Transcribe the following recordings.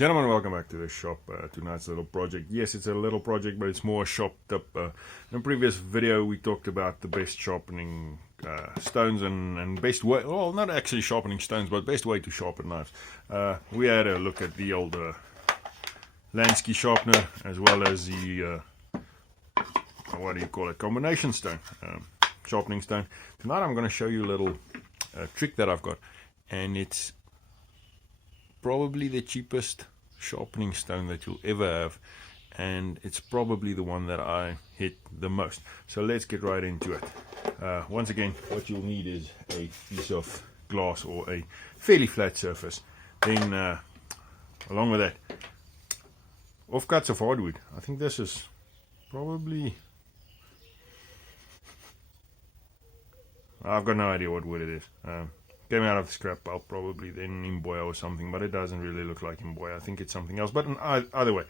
Gentlemen, welcome back to the shop. Tonight's little project. Yes, it's a little project, but it's more shop tip. In a previous video, we talked about the best sharpening stones and best way, well, not actually sharpening stones, but best way to sharpen knives. We had a look at the old Lansky sharpener, as well as the, what do you call it, combination stone, sharpening stone. Tonight I'm going to show you a little trick that I've got, and it's probably the cheapest sharpening stone that you'll ever have, and it's probably the one that I hit the most. So let's get right into it. Once again, what you'll need is a piece of glass or a fairly flat surface. Then along with that, offcuts of hardwood. I think this is probably, I've got no idea what wood it is. Came out of the scrap pile, probably then imboya or something, but it doesn't really look like imboya. I think it's something else. But either way,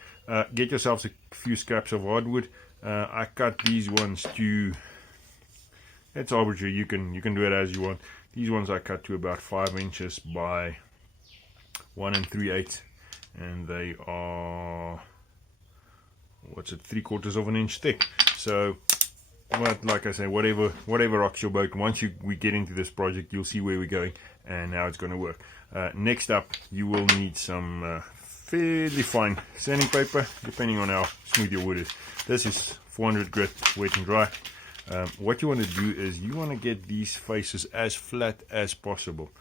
get yourselves a few scraps of hardwood. I cut these ones to, it's arbitrary, you can do it as you want. These ones I cut to about 5 inches by 1 3/8, and they are, what's it, 3/4 of an inch thick. So, but like I say, whatever rocks your boat. Once we get into this project, you'll see where we're going and how it's going to work. Next up, you will need some fairly fine sanding paper, depending on how smooth your wood is. This is 400 grit, wet and dry. What you want to do is you want to get these faces as flat as possible.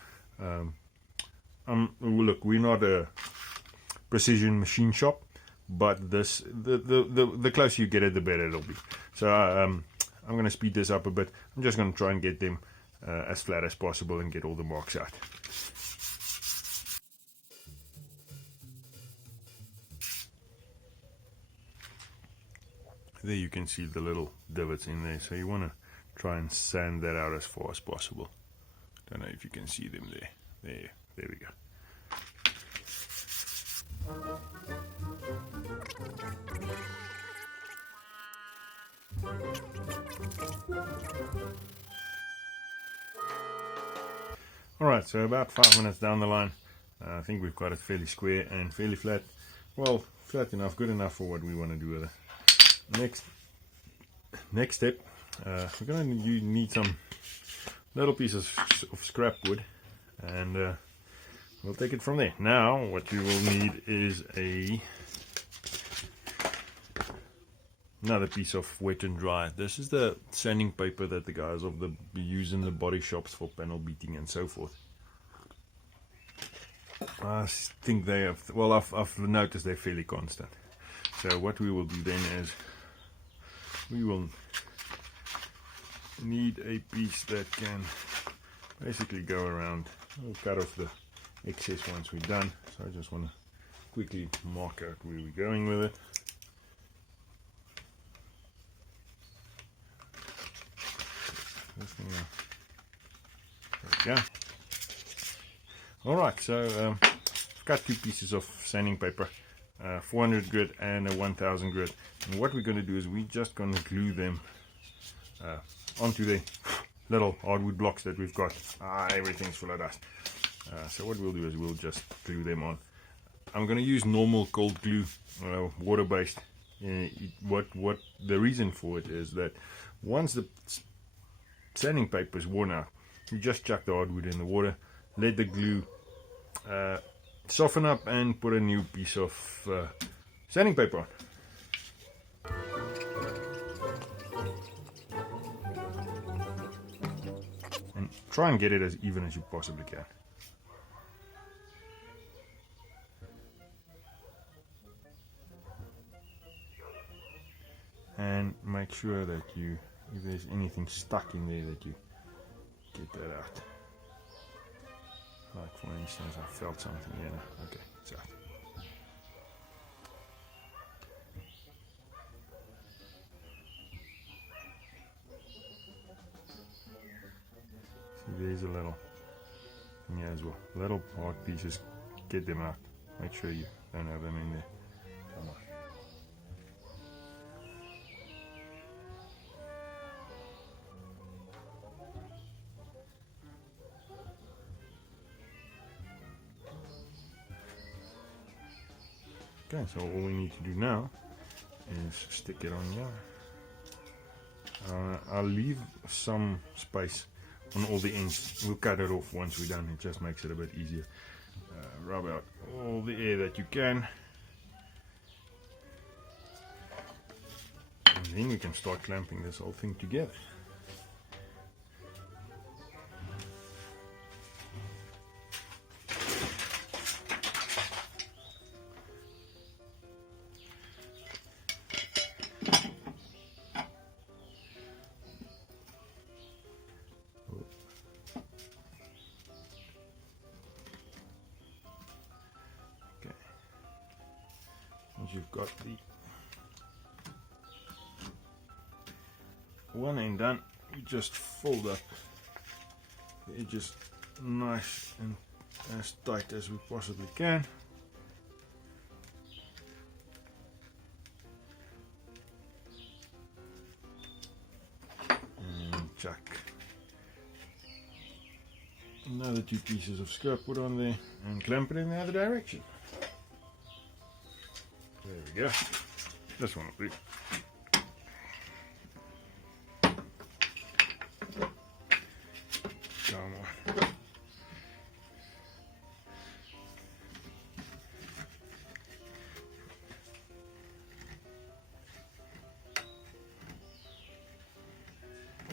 Look, we're not a precision machine shop, but this the closer you get it, the better it'll be. So I'm going to speed this up a bit. I'm just going to try and get them as flat as possible and get all the marks out. There you can see the little divots in there, so you want to try and sand that out as far as possible. Don't know if you can see them there. There we go. Alright, so about 5 minutes down the line, I think we've got it fairly square and fairly flat. Well, flat enough, good enough for what we want to do with it. Next step, we're going to need some little pieces of scrap wood, and we'll take it from there. Now, what you will need is another piece of wet and dry. This is the sanding paper that the guys use in the body shops for panel beating and so forth. I think they have, well, I've noticed they're fairly constant. So what we will do then is we will need a piece that can basically go around. We'll cut off the excess once we're done. So I just want to quickly mark out where we're going with it. This thing there we go. Alright, so I've got two pieces of sanding paper, 400 grit and a 1000 grit. And what we're going to do is we're just going to glue them onto the little hardwood blocks that we've got. Everything's full of dust. So what we'll do is we'll just glue them on. I'm going to use normal cold glue, water-based. What the reason for it is that once the sanding paper is worn out, you just chuck the hardwood in the water, let the glue soften up, and put a new piece of sanding paper on. And try and get it as even as you possibly can. And make sure that if there's anything stuck in there, that you get that out. Like for instance, I felt something here. Okay, it's out. See, there's a little thing here as well. Little hard pieces, get them out. Make sure you don't have them in there. Come on. Okay, so all we need to do now is stick it on here. I'll leave some space on all the ends. We'll cut it off once we're done. It just makes it a bit easier. Rub out all the air that you can, and then we can start clamping this whole thing together. Once you've got the one end done, you just fold up the edges nice and as tight as we possibly can. And chuck another 2 pieces of scrap wood on there and clamp it in the other direction. There we go. This one will do. Come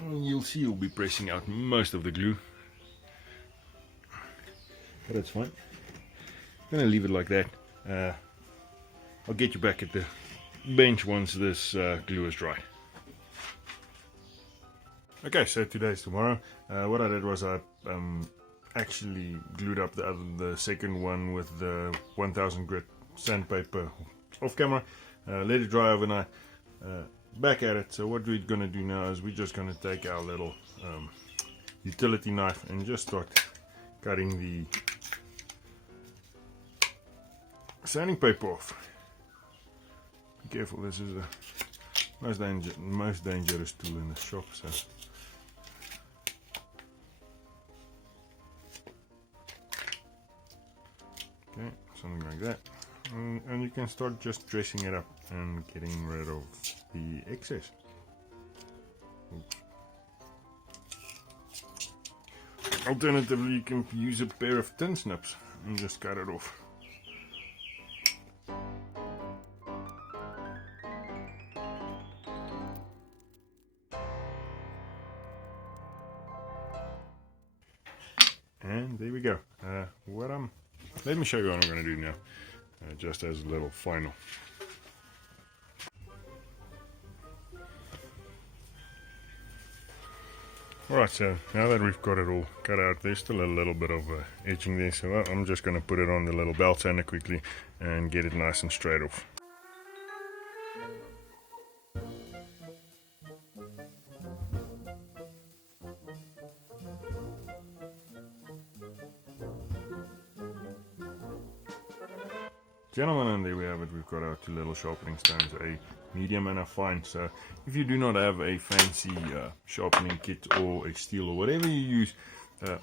on. You'll see you'll be pressing out most of the glue, but that's fine. I'm gonna leave it like that. I'll get you back at the bench once this glue is dry. Okay, so today's tomorrow. What I did was I actually glued up the second one with the 1000 grit sandpaper off camera. Let it dry overnight. Back at it. So what we're going to do now is we're just going to take our little utility knife and just start cutting the sanding paper off. Be careful, this is the most dangerous tool in the shop. So okay, something like that, and you can start just dressing it up and getting rid of the excess. Oops. Alternatively, you can use a pair of tin snips and just cut it off. And there we go. Let me show you what I'm going to do now, just as a little final. Alright, so now that we've got it all cut out, there's still a little bit of edging there, so I'm just going to put it on the little belt sander quickly and get it nice and straight off. Gentlemen, and there we have it. We've got our 2 little sharpening stones, a medium and a fine. So if you do not have a fancy sharpening kit or a steel or whatever you use,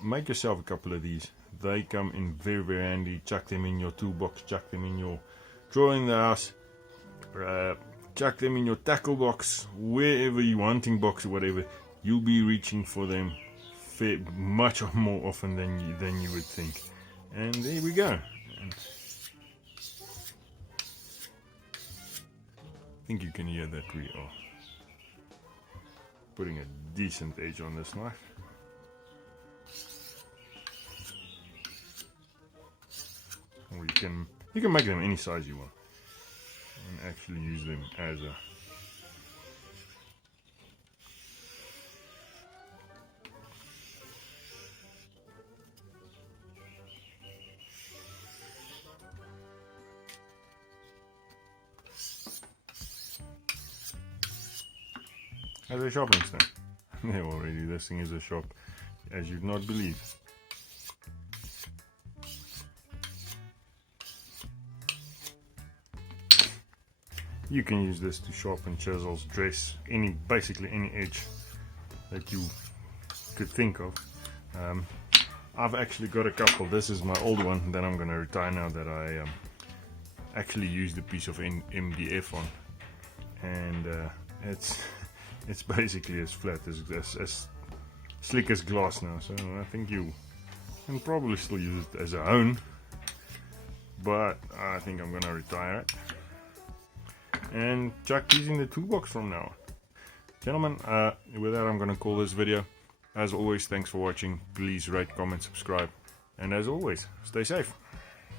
make yourself a couple of these. They come in very, very handy. Chuck them in your toolbox, chuck them in your drawer in the house, chuck them in your tackle box, wherever you hunting box or whatever. You'll be reaching for them much more often than you would think. And there we go. And I think you can hear that we are putting a decent edge on this knife. Or you can make them any size you want and actually use them as a sharpening stone. There already, this thing is as sharp as you'd not believe. You can use this to sharpen chisels, dress, basically any edge that you could think of. I've actually got a couple. This is my old one that I'm going to retire now that actually used a piece of MDF on, and it's basically as flat as slick as glass now. So I think you can probably still use it as a hone, but I think I'm gonna retire it and chuck these in the toolbox from now on. Gentlemen, with that I'm gonna call this video. As always, thanks for watching. Please rate, comment, subscribe, and as always, stay safe.